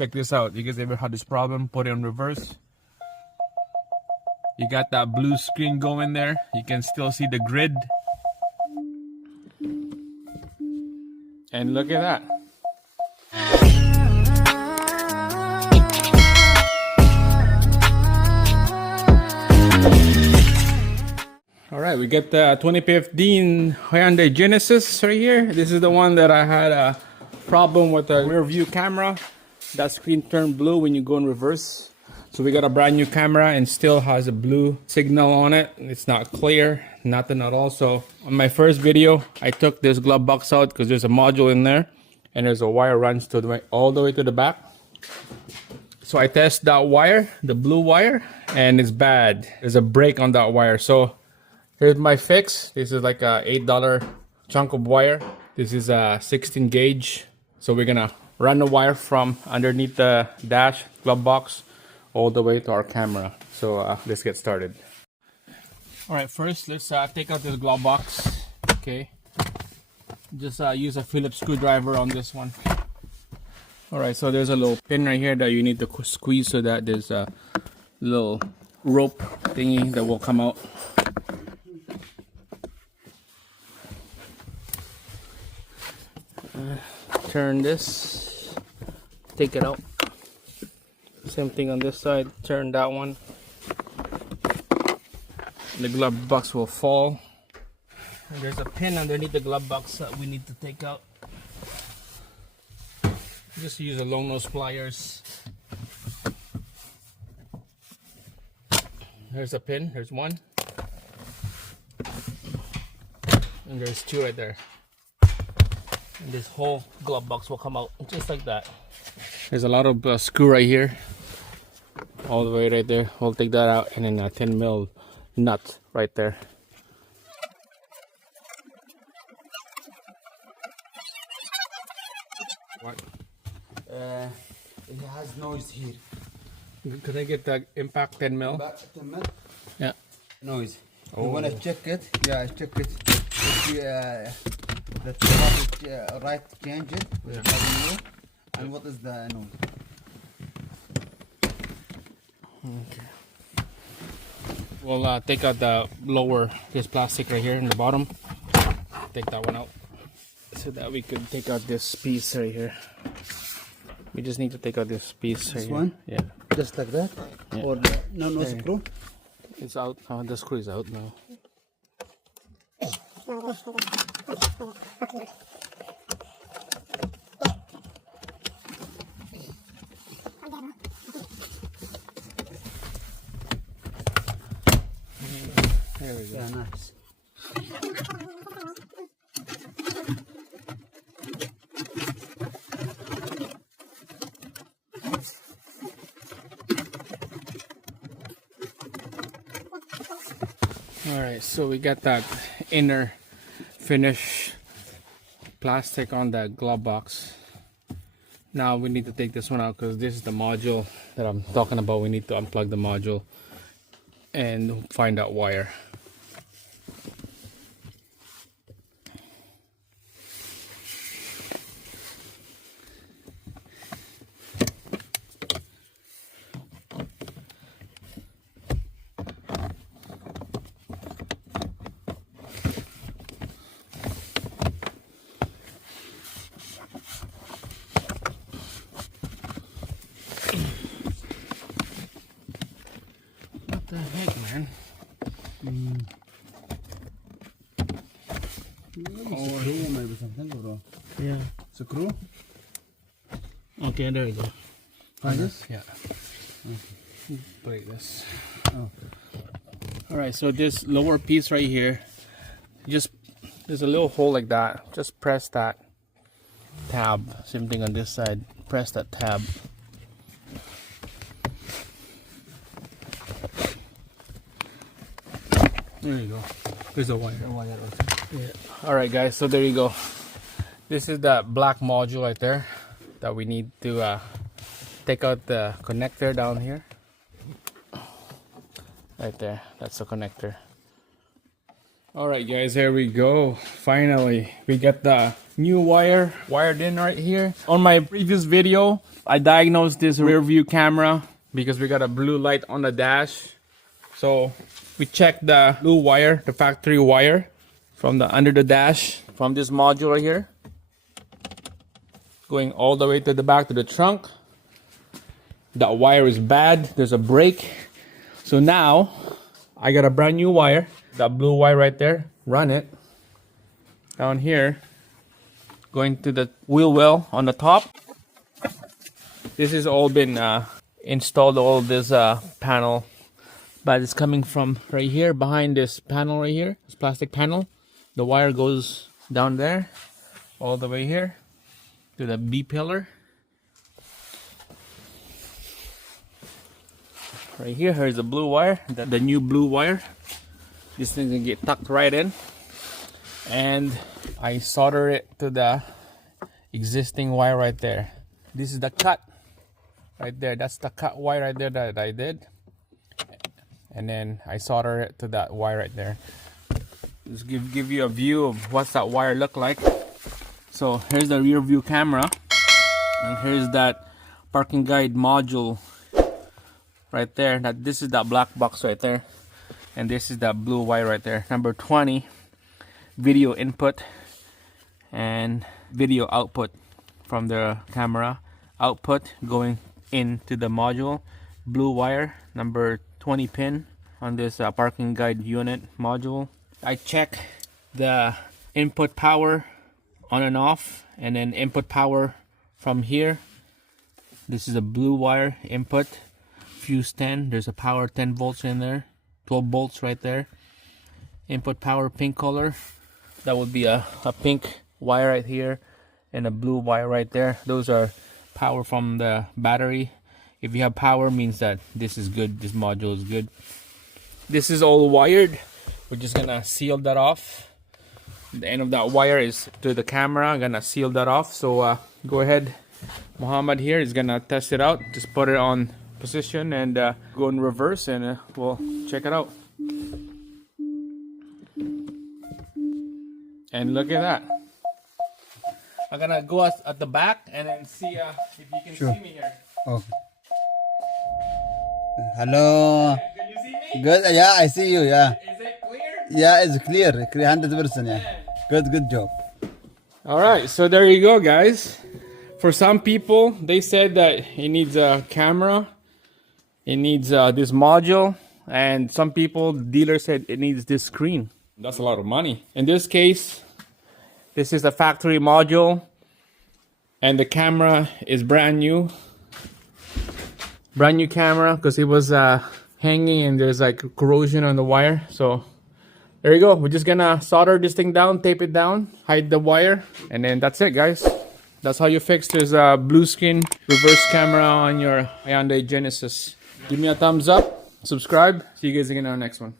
Check this out. You guys ever had this problem? Put it on reverse. You got that blue screen going there. You can still see the grid. And look at that. Alright, we get the 2015 Hyundai Genesis right here. This is the one that I had a problem with the rear view camera. That screen turned blue when you go in reverse. So we got a brand new camera and still has a blue signal on it. It's not clear, nothing at all. So on my first video, I took this glove box out because there's a module in there and there's a wire runs to the way, all the way to the back. So I test that wire, the blue wire, and it's bad. There's a break on that wire. So here's my fix. This is like a $8 chunk of wire. This is a 16 gauge. So we're gonna run the wire from underneath the dash glove box all the way to our camera. So let's get started. All right, first let's take out this glove box. Okay, just use a Phillips screwdriver on this one. All right, so there's a little pin right here that you need to squeeze so that there's a little rope thingy that will come out. Turn this, take it out. Same thing on this side, turn that one. The glove box will fall. And there's a pin underneath the glove box that we need to take out. Just use the long nose pliers. There's a pin, there's one. And there's two right there. And this whole glove box will come out just like that. There's a lot of screw right here, all the way right there. We'll take that out, and then a 10 mil nut right there. What? It has noise here. Could I get the impact 10 mil? About 10 mil? Yeah. Noise. Oh. You wanna check it? Yeah, check it. If you, the right change it with the and what is the noise? Okay. We'll take out the lower, this plastic right here in the bottom. Take that one out so that we could take out this piece right here. We just need to take out this piece This right one? here. Yeah. Just like that? Yeah. Or no screw? It's out. The screw is out now. There we go. Yeah, nice. Alright, so we got that inner finish plastic on that glove box. Now we need to take this one out because this is the module that I'm talking about. We need to unplug the module and find that wire. What the heck, man? Screw maybe something, bro. Yeah. Screw? Okay, there you go. Like this? Yeah. Break this. Oh. Alright, so this lower piece right here, just there's a little hole like that. Just press that tab. Same thing on this side. Press that tab. There you go. There's a wire. Yeah. Alright guys, so there you go. This is that black module right there that we need to take out the connector down here. Right there, that's the connector. Alright guys, here we go. Finally, we got the new wire wired in right here. On my previous video, I diagnosed this rear view camera because we got a blue light on the dash. So we checked the blue wire, the factory wire from the under the dash from this module right here, going all the way to the back to the trunk. That wire is bad. There's a break. So now I got a brand new wire, that blue wire right there. Run it down here, going to the wheel well on the top. This has all been installed, all this panel, but it's coming from right here behind this panel right here, this plastic panel. The wire goes down there all the way here to the B pillar. Right here, here's the blue wire, the new blue wire. This thing's gonna get tucked right in, and I solder it to the existing wire right there. This is the cut right there. That's the cut wire right there that I did, and then I solder it to that wire right there. Just give you a view of what's that wire look like. So here's the rear view camera, and here's that parking guide module right there. This is that black box right there, and this is that blue wire right there. Number 20, video input and video output from the camera. Output going into the module. Blue wire, number 20 pin on this parking guide unit module. I check the input power on and off, and then input power from here. This is a blue wire input. Fuse 10, there's a power 10 volts in there, 12 volts right there. Input power pink color, that would be a pink wire right here, and a blue wire right there. Those are power from the battery. If you have power, means that this is good, this module is good. This is all wired. We're just gonna seal that off. The end of that wire is to the camera. I'm gonna seal that off. So go ahead, Muhammad here is gonna test it out. Just put it on position and go in reverse, and we'll check it out. And look at that. I'm gonna go at the back and then see if you can see me here. Oh. Hello. Can you see me? Good. Yeah, I see you. Yeah. Is it clear? Yeah, it's clear. 100%. Yeah. Good job. All right, so there you go, guys. For some people, they said that it needs a camera, it needs this module, and some people, the dealer said it needs this screen. That's a lot of money. In this case, this is the factory module, and the camera is brand new. Brand new camera, because it was hanging and there's like corrosion on the wire. So there you go. We're just gonna solder this thing down, tape it down, hide the wire, and then that's it, guys. That's how you fix this blue screen reverse camera on your Hyundai Genesis. Give me a thumbs up, subscribe. See you guys again on the next one.